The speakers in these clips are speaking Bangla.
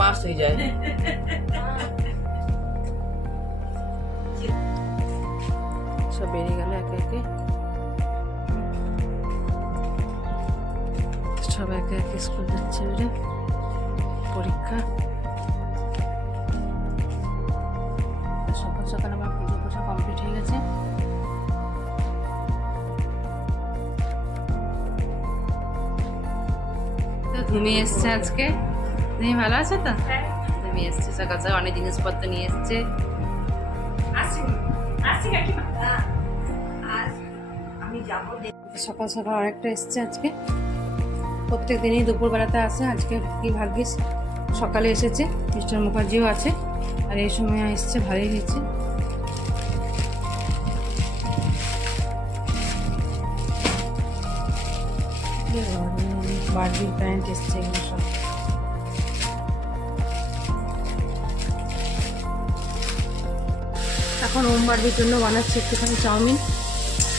পাস হয়ে যায়। সব বেরিয়ে গেল একে একে, সব একে একে স্কুল যাচ্ছে। বেরে পরীক্ষা সকাল সকাল আমার পুজো পোষা কমপ্লিট হয়ে গেছে। তো তুমি এসছে আজকে, তুমি ভালো আছো তো? তুমি এসছে সকাল সকাল, অনেক জিনিসপত্র নিয়ে এসছে। সকাল সকাল আরেকটা এসছে আজকে। প্রত্যেক দিনই দুপুরবেলাতে আসে, আজকে কি ভাগ্যিস সকালে এসেছে। মিস্টার মুখার্জিও আছে, আর এই সময় এসছে, ভালোই হয়েছে। বারবির প্যান্ট এসছে, এগুলো সব। এখন ওম বারবির জন্য বানাচ্ছে একটুখানি চাউমিন।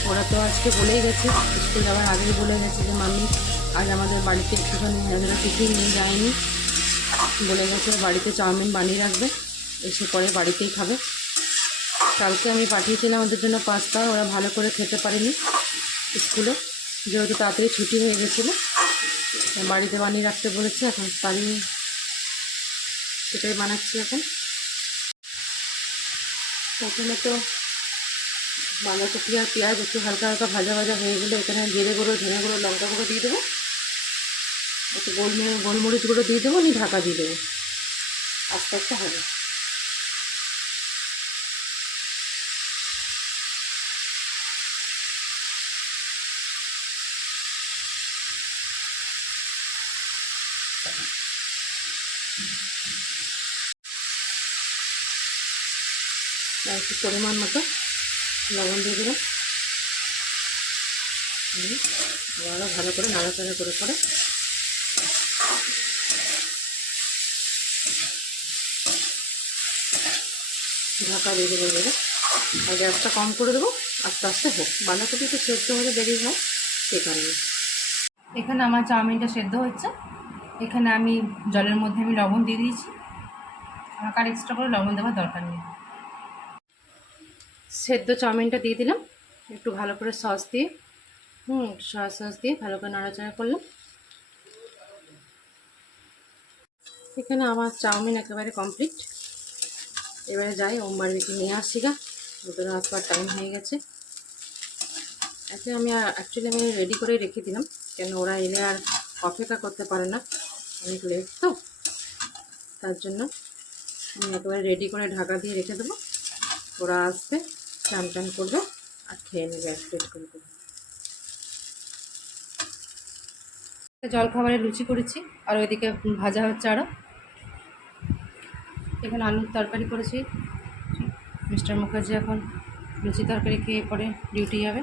ওরা তো আজকে বলেই গেছে, স্কুল যাওয়ার আগেই বলে গেছে যে মাম্মি আজ আমাদের বাড়িতে একটুখানি ওরা টিফিন নিয়ে যায়নি, বলে গেছে বাড়িতে চাউমিন বানিয়ে রাখবে, এসে পরে বাড়িতেই খাবে। কালকে আমি পাঠিয়েছিলাম ওদের জন্য পাস্তা, ওরা ভালো করে খেতে পারেনি স্কুলে, যেহেতু তাড়াতাড়ি ছুটি হয়ে গেছিলো। বাড়িতে বানিয়ে রাখতে বলেছে, এখন তাই সেটাই বানাচ্ছি। এখন প্রথমে তো বাঁধাকপি আর পেঁয়াজ একটু হালকা হালকা ভাজা ভাজা হয়ে গেলে এখানে জিরে গুঁড়ো, ধনে গুঁড়ো, লঙ্কা গুঁড়ো দিয়ে দেবো, একটু গোলমরিচ গুঁড়ো দিয়ে দেবো, নিয়ে ঢাকা দিয়ে দেবো, আস্তে আস্তে হবে। একটু পরিমাণ মতো লবণ দিয়ে দিলাম, আবারও ভালো করে নাড়াচাড়া করে পরে ঢাকা দিয়ে দেবো এবারে। আর গ্যাসটা কম করে দেবো, আস্তে আস্তে হোক। বাঁধাকপি তো সেদ্ধ হলে দেরি হয়, সেই কারণে। এখানে আমার চাউমিনটা সেদ্ধ হচ্ছে। এখানে আমি জলের মধ্যে আমি লবণ দিয়ে দিয়েছি, আমাকে আর এক্সট্রা করে লবণ দেওয়ার দরকার নেই। সেদ্ধ চাউমিনটা দিয়ে দিলাম, একটু ভালো করে সস দিয়ে সয়া সস দিয়ে ভালো করে নাড়াচাড়া করলাম। এখানে আমার চাউমিন একেবারে কমপ্লিট। এবারে যাই ওম বারবিকে নিয়ে আসি গা, ওদের আসবার টাইম হয়ে গেছে। এখন আমি অ্যাকচুয়ালি রেডি করে রেখে দিলাম, কেন ওরা এলে আর অপেক্ষা করতে পারে না, অনেক লেট তো, তার জন্য আমি একেবারে রেডি করে ঢাকা দিয়ে রেখে দেবো। ওরা আসবে, চান টান করবে আর খেয়ে নেবে এক প্লেট করে দেবো। জলখাবারে লুচি করেছি, আর ওইদিকে ভাজা হচ্ছে আরও। এখানে আলুর তরকারি করেছি। মিস্টার মুখার্জি এখন লুচি তরকারি খেয়ে পরে ডিউটি যাবে।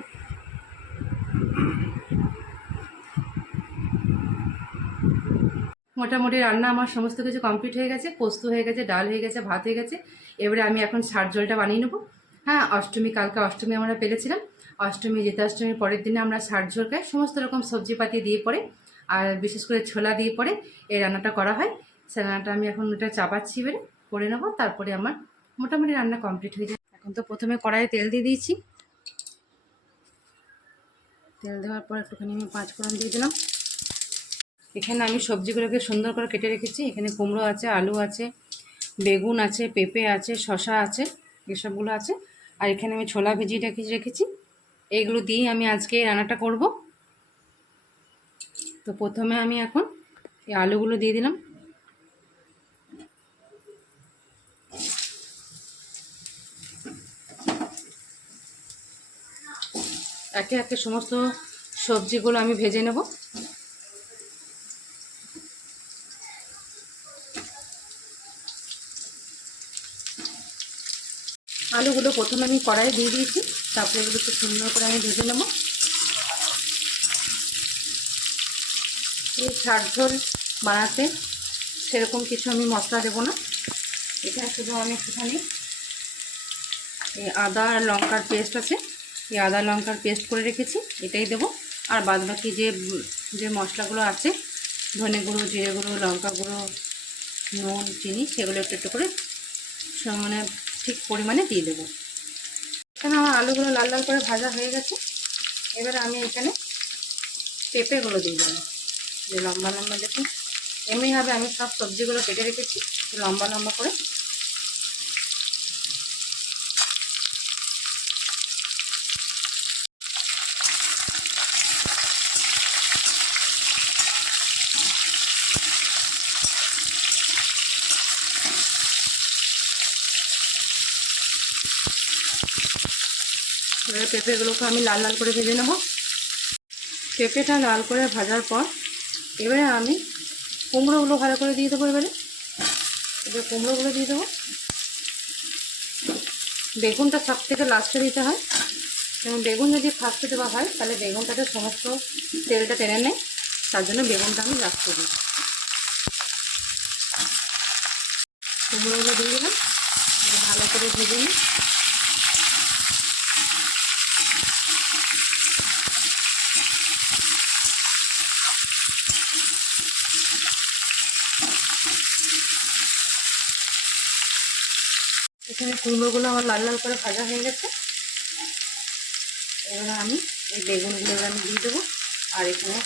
মোটামুটি রান্না আমার সমস্ত কিছু কমপ্লিট হয়ে গেছে, পোস্ত হয়ে গেছে, ডাল হয়ে গেছে, ভাত হয়ে গেছে। এবারে আমি এখন ষাট জলটা বানিয়ে নেবো। হ্যাঁ, অষ্টমী, কালকে অষ্টমী আমরা পেরেছিলাম। অষ্টমী, জিতাষ্টমীর পরের দিনে আমরা ষাট ঝোল খাই, সমস্ত রকম সবজিপাতি দিয়ে পরে, আর বিশেষ করে ছোলা দিয়ে পরে এই রান্নাটা করা হয়। সে রান্নাটা আমি এখন ওটা চাপাচ্ছি, এবারে করে নেবো, তারপরে আমার মোটামুটি রান্না কমপ্লিট হয়ে যায়। এখন তো প্রথমে কড়াইয়ে তেল দিয়ে দিয়েছি, তেল দেওয়ার পর একটুখানি আমি 5 ফোড়ন দিয়ে দিলাম। এখানে আমি সবজিগুলোকে সুন্দর করে কেটে রেখেছি। এখানে কুমড়ো আছে, আলু আছে, বেগুন আছে, পেঁপে আছে, শসা আছে, এসবগুলো আছে। আর এখানে আমি ছোলা ভিজিয়ে রেখেছি। এইগুলো দিয়েই আমি আজকে রান্নাটা করব। তো প্রথমে আমি এখন এই আলুগুলো দিয়ে দিলাম। একে একে সমস্ত সবজিগুলো আমি ভেজে নেব। আলুগুলো প্রথমে আমি কড়াইয়ে দিয়ে দিয়েছি, তারপরে এগুলো একটু সুন্দর করে আমি ভেজে নেব। এই ষাট ঝোল বানাতে সেরকম কিছু আমি মশলা দেবো না। এখানে শুধু আমি একটুখানি এই আদা আর লঙ্কার পেস্ট আছে, এই আদা লঙ্কার পেস্ট করে রেখেছি, এটাই দেবো। আর বাদবাকি যে মশলাগুলো আছে, ধনে গুঁড়ো, জিরে গুঁড়ো, লঙ্কা গুঁড়ো, নুন চিনি সেগুলো একটু একটু করে মানে ঠিক পরিমাণে দিয়ে দেবো। এখানে আমার আলুগুলো লাল লাল করে ভাজা হয়ে গেছে। এবারে আমি এখানে পেঁপেগুলো দিয়ে দেবো, যে লম্বা লম্বা দেখুন। এমনিভাবে আমি সব সবজিগুলো কেটে রেখেছি লম্বা লম্বা করে। এবারে পেঁপেগুলোকে আমি লাল লাল করে ভেজে নেব। পেঁপেটা লাল করে ভাজার পর এবারে আমি কুমড়োগুলো ভালো করে দিয়ে দেবো। এবারে কুমড়োগুলো দিয়ে দেবো। বেগুনটা সব থেকে লাস্টে দিতে হয়, এবং বেগুন যদি ফার্স্টে দেওয়া হয় তাহলে বেগুনটাতে সমস্ত তেলটা টেনে নেয়, তার জন্য বেগুনটা আমি লাস্টে দিই। কুমড়োগুলো দিয়ে দিলাম, ভালো করে ভেজে নিই। এখানে কুমড়োগুলো আমার লাল লাল করে ভাজা হয়ে গেছে। এবারে আমি এই বেগুনগুলো আমি দিয়ে দেবো। আর এখানে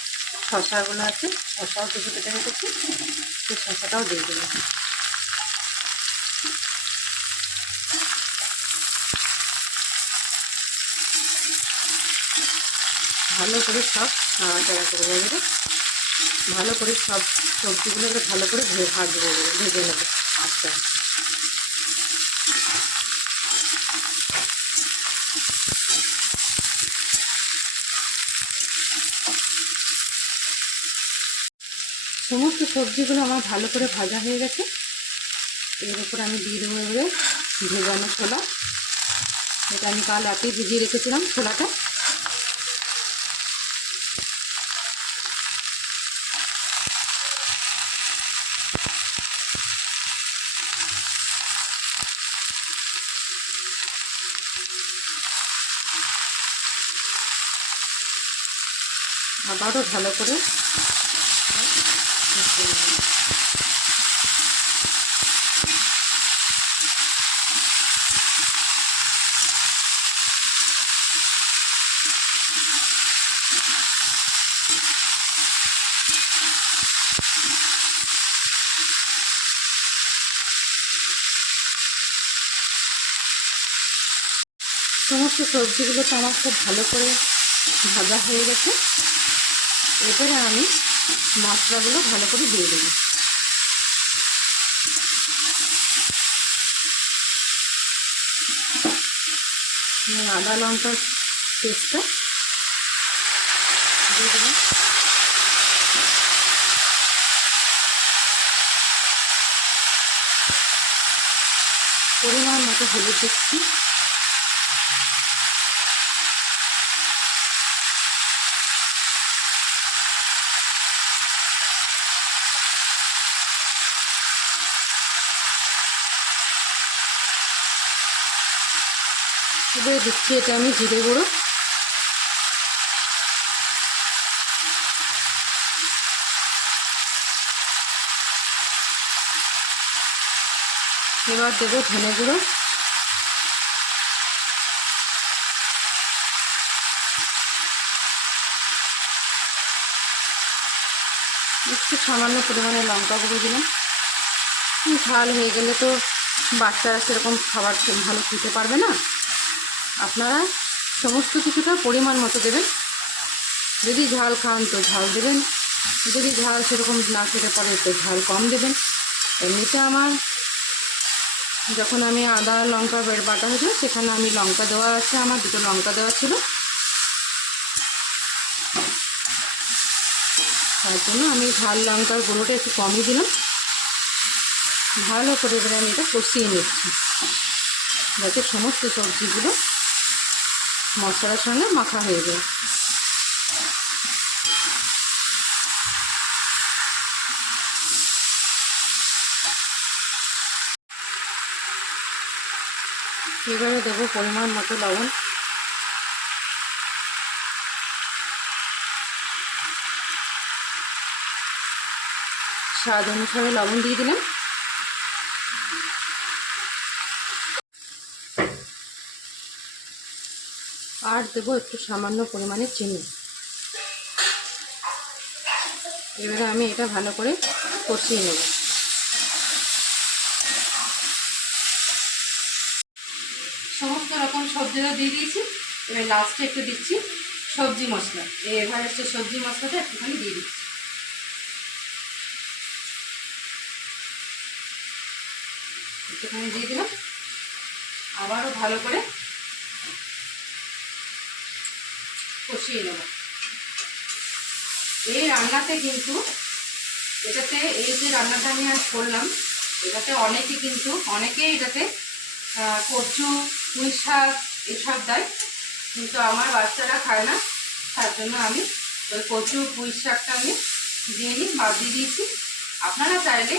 শসাগুলো আছে, শসাও কিছু কেটে রেখেছি, সেই শসাটাও দিয়ে দেবো। ভালো করে সব নাড়াচাড়া করে দেবো। ভালো করে সব সবজিগুলোকে ভালো করে ভাজবো, ভেজে নেবো আস্তে আস্তে। সমস্ত সবজিগুলো আমার ভালো করে ভাজা হয়ে গেছে। এর উপর আমি দিয়ে দেবো এবারে ভেজানো ছোলা। এটা আমি কাল রাতেই ভিজিয়ে রেখেছিলাম ছোলাটা। আবারও ভালো করে সমস্ত সবজিগুলো তো আমার খুব ভালো করে ভাজা হয়ে গেছে। এবারে আমি মশলাগুলো ভালো করে দিয়ে দেবো। আদা লঙ্কার পেস্টটা দিয়ে দেবো। পরিমাণ মতো হলুদ দিচ্ছি। এবারে দিচ্ছি এটা আমি জিরে গুঁড়ো। এবার দেবো ধনে গুঁড়ো। একটু সামান্য পরিমাণে লঙ্কা গুঁড়ো দিলাম। ঝাল হয়ে গেলে তো বাচ্চারা সেরকম খাবার ভালো খেতে পারবে না। আপনারা সমস্ত কিছুটা পরিমাণ মতো দেবেন। যদি ঝাল খান তো ঝাল দেবেন, যদি ঝাল সেরকম না খেতে পারে তো ঝাল কম দেবেন। এমনিতে আমার যখন আমি আদা লঙ্কা বাটা হয়েছিল সেখানে আমি লঙ্কা দেওয়া আছে, আমার দুটো লঙ্কা দেওয়া ছিল, তার জন্য আমি ঝাল লঙ্কার গুঁড়োটা একটু কমই দিলাম। ভালো করে এবারে আমি এটা কষিয়ে নিচ্ছি, যাতে সমস্ত সবজিগুলো মশলার সঙ্গে মাখা হয়ে যায়। এবারে দেবো পরিমাণ মতো লবণ। স্বাদ অনুসারে লবণ দিয়ে দিলাম। আর দেবো একটু সামান্য পরিমাণে চিনি। এবারে আমি এটা ভালো করে কষিয়ে নেব। সমস্ত রকম সবজিটা দিয়ে দিয়েছি। এবার লাস্টে একটু দিচ্ছি সবজি মশলা। এই এভারেস্টের সবজি মশলাটা একটুখানি দিয়ে দিচ্ছি। একটুখানি দিয়ে দিলাম। আবারও ভালো করে কষিয়ে নেব। এই রান্নাতে কিন্তু এটাতে, এই যে রান্নাটা আমি আজ করলাম, এটাতে অনেকেই এটাতে কচু, পুঁই শাক এসব দেয়, কিন্তু আমার বাচ্চারা খায় না। তার জন্য আমি ওই কচু পুঁই শাকটা আমি বাদ দিয়ে দিয়েছি। আপনারা চাইলে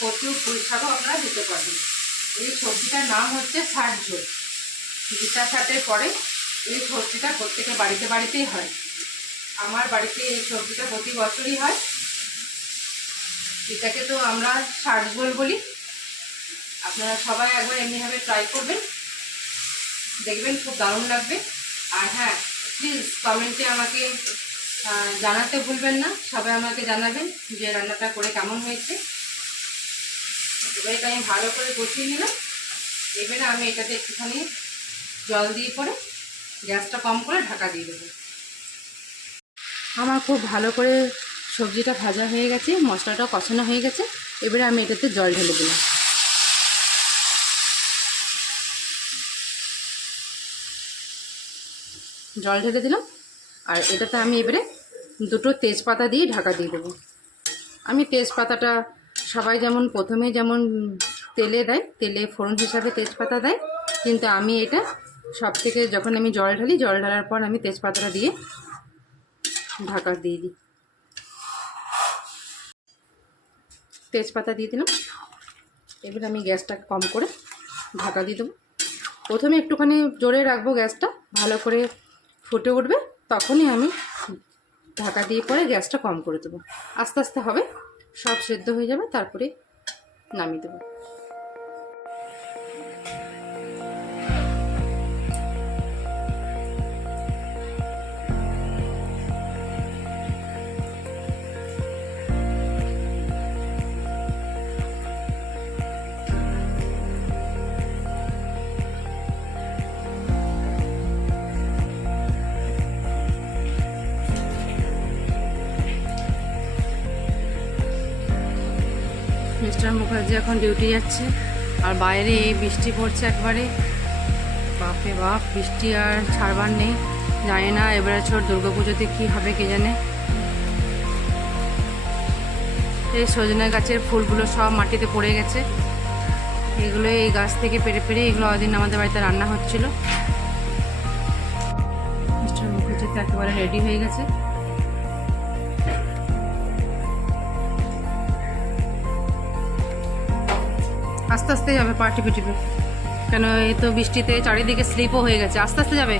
কচু পুঁই শাকও আপনারা দিতে পারবেন। এই সবজিটার নাম হচ্ছে ষাট ঝোল। গীতা ষাটের পরে এই সবজিটা প্রত্যেকের বাড়িতেই হয়। আমার বাড়িতে এই সবজিটা প্রতি বছরই হয়। এটাকে তো আমরা ষাট ঝোল বলি। আপনারা সবাই একবার এমনিভাবে ট্রাই করবেন, দেখবেন খুব দারুণ লাগবে। আর হ্যাঁ, প্লিজ কমেন্টে আমাকে জানাতে ভুলবেন না। সবাই আমাকে জানাবেন যে রান্নাটা করে কেমন হয়েছে। এবার এটা আমি ভালো করে কষিয়ে নিলাম। এবারে আমি এটাতে একটুখানি জল দিয়ে পরে গ্যাসটা কম করে ঢাকা দিয়ে দেবো। আমার খুব ভালো করে সবজিটা ভাজা হয়ে গেছে, মশলাটা কষানো হয়ে গেছে। এবারে আমি এটাতে জল ঢেলে দিলাম। জল ঢেলে দিলাম। আর এটাতে আমি এবারে দুটো তেজপাতা দিয়ে ঢাকা দিয়ে দেবো। আমি তেজপাতাটা সবাই প্রথমে যেমন তেলে দেয়, তেলে ফোড়ন হিসাবে তেজপাতা দেয়, কিন্তু আমি এটা সব থেকে যখন আমি জল ঢালার পর আমি তেজপাতাটা দিয়ে ঢাকা দিয়ে দিই। তেজপাতা দিয়ে দিলাম। এবার আমি গ্যাসটা কম করে ঢাকা দিয়ে দেবো। প্রথমে একটুখানি জোরে রাখবো গ্যাসটা, ভালো করে ফুটে উঠবে তখনই আমি ঢাকা দিয়ে পরে গ্যাসটা কম করে দেবো। আস্তে আস্তে হবে, সব সেদ্ধ হয়ে যাবে, তারপরে নামিয়ে দেবো। মিস্টার মুখার্জি এখন ডিউটি যাচ্ছে, আর বাইরে এই বৃষ্টি পড়ছে একবারে। বাপরে বাপ, বৃষ্টি আর ছাড়বার নেই। জানি না এবারে দুর্গাপুজোতে কী হবে কে জানে। এই সজনে গাছের ফুলগুলো সব মাটিতে পড়ে গেছে। এগুলো এই গাছ থেকে পেরে পেরে এগুলো ওদিন আমাদের বাড়িতে রান্না হচ্ছিল। মিস্টার মুখার্জি তো একেবারে রেডি হয়ে গেছে। আস্তে আস্তে যাবে, পা টিপে টিপে, কেন এই তো বৃষ্টিতে চারিদিকে স্লিপও হয়ে গেছে। আস্তে আস্তে যাবে।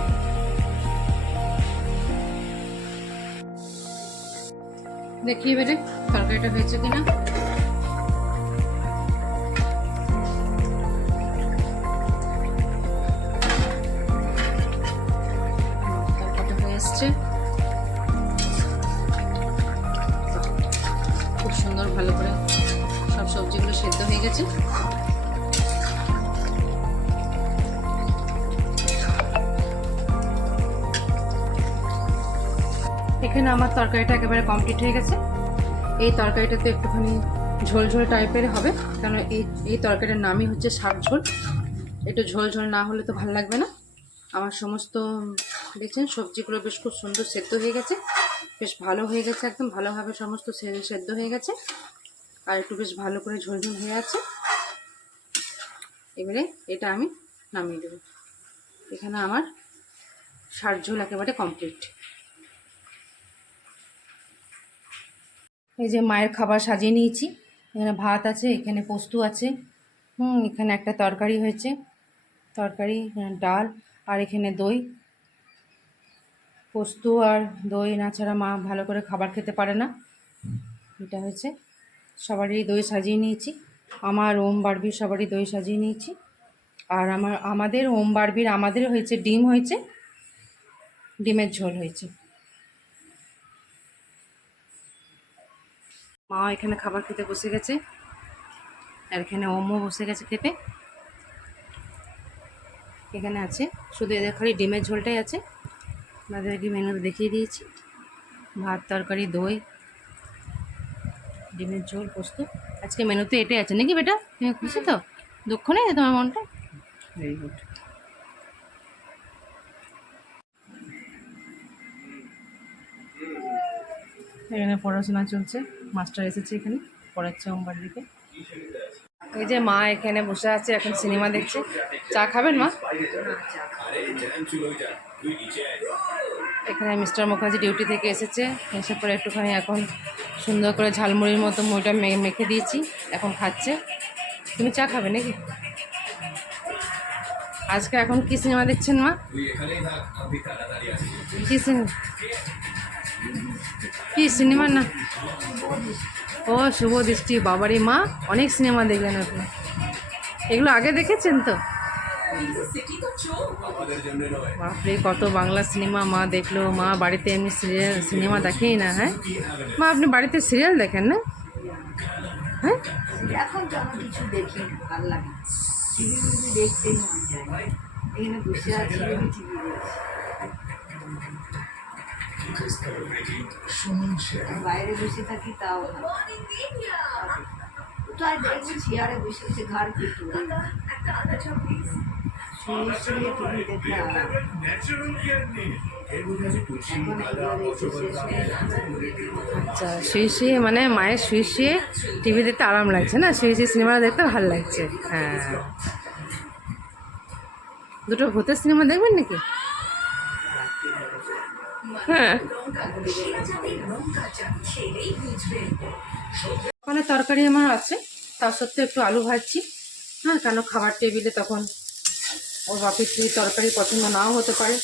দেখি এবারে তরকারিটা হয়েছে কিনা। তরকারিটা হয়ে এসছে খুব সুন্দর, ভালো করে সব সবজিগুলো সেদ্ধ হয়ে গেছে। এখানে আমার তরকারিটা একেবারে কমপ্লিট হয়ে গেছে। এই তরকারিটাতে একটুখানি ঝোল ঝোল টাইপের হবে, কারণ এই তরকারিটার নামই হচ্ছে শাক ঝোল। একটু ঝোল ঝোল না হলে তো ভালো লাগবে না। আমার সমস্ত দেখছেন সবজিগুলো বেশ খুব সুন্দর সেদ্ধ হয়ে গেছে, বেশ ভালো হয়ে গেছে, একদম ভালোভাবে সমস্ত সেদ্ধ হয়ে গেছে, আর একটু বেশ ভালো করে ঝোল ঝোল হয়ে আছে। এবারে এটা আমি নামিয়ে দেবো। এখানে আমার শাক ঝোল একেবারে কমপ্লিট। এই যে মায়ের খাবার সাজিয়ে নিয়েছি। এখানে ভাত আছে, এখানে পোস্ত আছে, এখানে একটা তরকারি হয়েছে, তরকারি, ডাল, আর এখানে দই। পোস্ত আর দই না ছাড়া মা ভালো করে খাবার খেতে পারে না। এটা হয়েছে, সবারই দই সাজিয়ে নিয়েছি। আমার ওম বারবির সবারই দই সাজিয়ে নিয়েছি। আর আমাদের ওম বারবির আমাদের হয়েছে ডিম হয়েছে, ডিমের ঝোল হয়েছে। মা এখানে খাবার খেতে বসে গেছে, আর এখানে ওমও বসে গেছে খেতে। এখানে আছে শুধু এদের খালি ডিমের ঝোলটাই আছে, আপনাদেরকে মেনুতে দেখিয়ে দিয়েছি। ভাত, তরকারি, দই, ডিমের ঝোল, পোস্ত। আজকে মেনুতে এটাই আছে নাকি বেটা? তুমি খুশি তো? দুঃখ নেই তোমার মনটা? Very good. এখানে পড়াশোনা চলছে, মাস্টার এসেছে এখানে পড়াচ্ছে হোমওয়ার্কে। এই যে মা এখানে বসে আছে, এখন সিনেমা দেখছে। চা খাবেন মা? এখানে মিস্টার মুখার্জি ডিউটি থেকে এসেছে, এসে পরে একটুখানি এখন সুন্দর করে ঝালমুড়ির মতো মুড়িটা মেখে দিয়েছি, এখন খাচ্ছে। তুমি চা খাবে নাকি? আজকে এখন কি সিনেমা দেখছেন মা? কি সিনেমা না? ও শুভ দৃষ্টি, বাবারি মা অনেক সিনেমা দেখলেন আপনি। এগুলো আগে দেখেছেন তো? বাপরে কত বাংলা সিনেমা মা দেখলো। মা বাড়িতে এমনি সিনেমা দেখেই না। হ্যাঁ মা, আপনি বাড়িতে সিরিয়াল দেখেন না? হ্যাঁ, এখন তো আমি কিছু দেখি না, ভালো লাগে টিভি দেখতেই মন যায়। এখানে বসে আছি, আমি টিভি দেখছি। বাইরে বসে থাকি তাও কোথায় দেখবি, চেয়ারে বসে বসে ঘাড় পিটু শুয়ে শুয়ে টিভি দেখা। আচ্ছা, শুয়ে শুয়ে মানে মায়ের শুয়ে শুয়ে টিভি দেখতে আরাম লাগছে না? শুয়ে শুয়ে সিনেমা দেখতে ভালো লাগছে। হ্যাঁ, দুটো ভূতের সিনেমা দেখবেন নাকি? হ্যাঁ, মানে তরকারি আমার আছে, তার সত্ত্বেও একটু আলু ভাজছি। হ্যাঁ, কেন খাবার টেবিলে তখন ওর বাপির কি তরকারি পছন্দ নাও হতে পারে,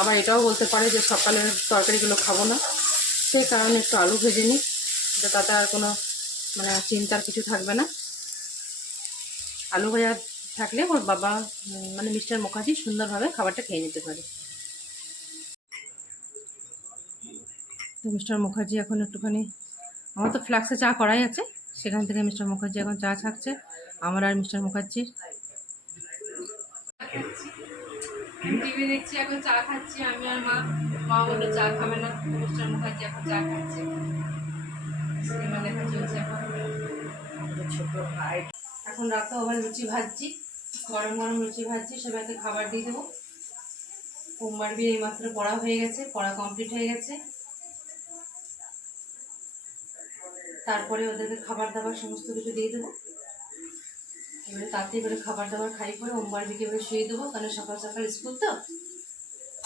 আবার এটাও বলতে পারে যে সকালের তরকারিগুলো খাবো না। সেই কারণে একটু আলু ভেজে নিই, তাতে আর কোনো মানে চিন্তার কিছু থাকবে না। আলু ভাজা থাকলে ওর বাবা মানে মিস্টার মুখার্জি সুন্দরভাবে খাবারটা খেয়ে নিতে পারে। তো মিস্টার মুখার্জি এখন একটুখানি, আমার তো ফ্লাক্সে চা করাই আছে, সেখান থেকে মিস্টার মুখার্জি এখন চা ছাকছে। আমার আর মিস্টার মুখার্জির টিভি দেখছি, এখন চা খাচ্ছি আমি আর মা। মা বললো চা খাবে না, মিস্টার মুখার্জি এখন চা খাচ্ছে। সিনেমা দেখা চলছে এখন। ছোট ভাই এখন রাতে আবার লুচি ভাজছি, গরম গরম লুচি ভাজছি, সবাইকে খাবার দিয়ে দেবো। সোমবার বিয়ে এইমাত্র পড়া হয়ে গেছে, পড়া কমপ্লিট হয়ে গেছে। তারপরে ওদেরকে খাবার দাবার সমস্ত কিছু দিয়ে দেবো। এবারে তাড়াতাড়ি করে খাবার দাবার খাই করে সোমবার বিকে এবারে শুয়ে দেবো, কারণ সকাল সকাল স্কুল তো।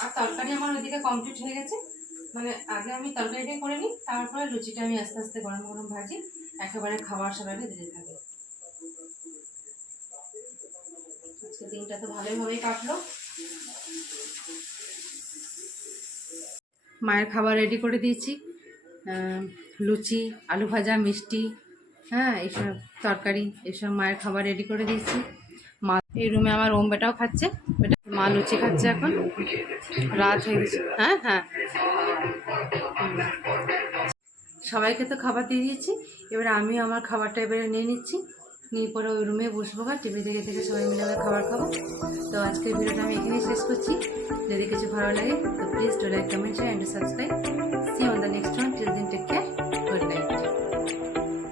আর তরকারি আমার ওইদিকে কমপ্লিট হয়ে গেছে, মানে আগে আমি তরকারিটাই করে নিই, তারপরে লুচিটা আমি আস্তে আস্তে গরম গরম ভাজি, একেবারে খাবার সবাইকে দিতে থাকি। আজকে দিনটা তো ভালোইভাবেই কাটলো। মায়ের খাবার রেডি করে দিয়েছি, লুচি, আলু ভাজা, মিষ্টি, হ্যাঁ এইসব তরকারি, এইসব মায়ের খাবার রেডি করে দিয়েছি। মা এই রুমে আমার ওম বেটাও খাচ্ছে, বেটা মা লুচি খাচ্ছে এখন, রাত হয়ে গেছে। হ্যাঁ হ্যাঁ, সবাইকে তো খাবার দিয়ে দিয়েছি, এবারে আমিও আমার খাবারটা এবারে নিয়ে নিচ্ছি, নিয়ে পরে ওই রুমে বসবো, বা টিভি দেখে থেকে সবাই মিলে খাবার খাবো। তো আজকের ভিডিওটা আমি এখানেই শেষ করছি। যদি কিছু ভালো লাগে তো please do like, comment, share and subscribe. See on the next one. Till then take care.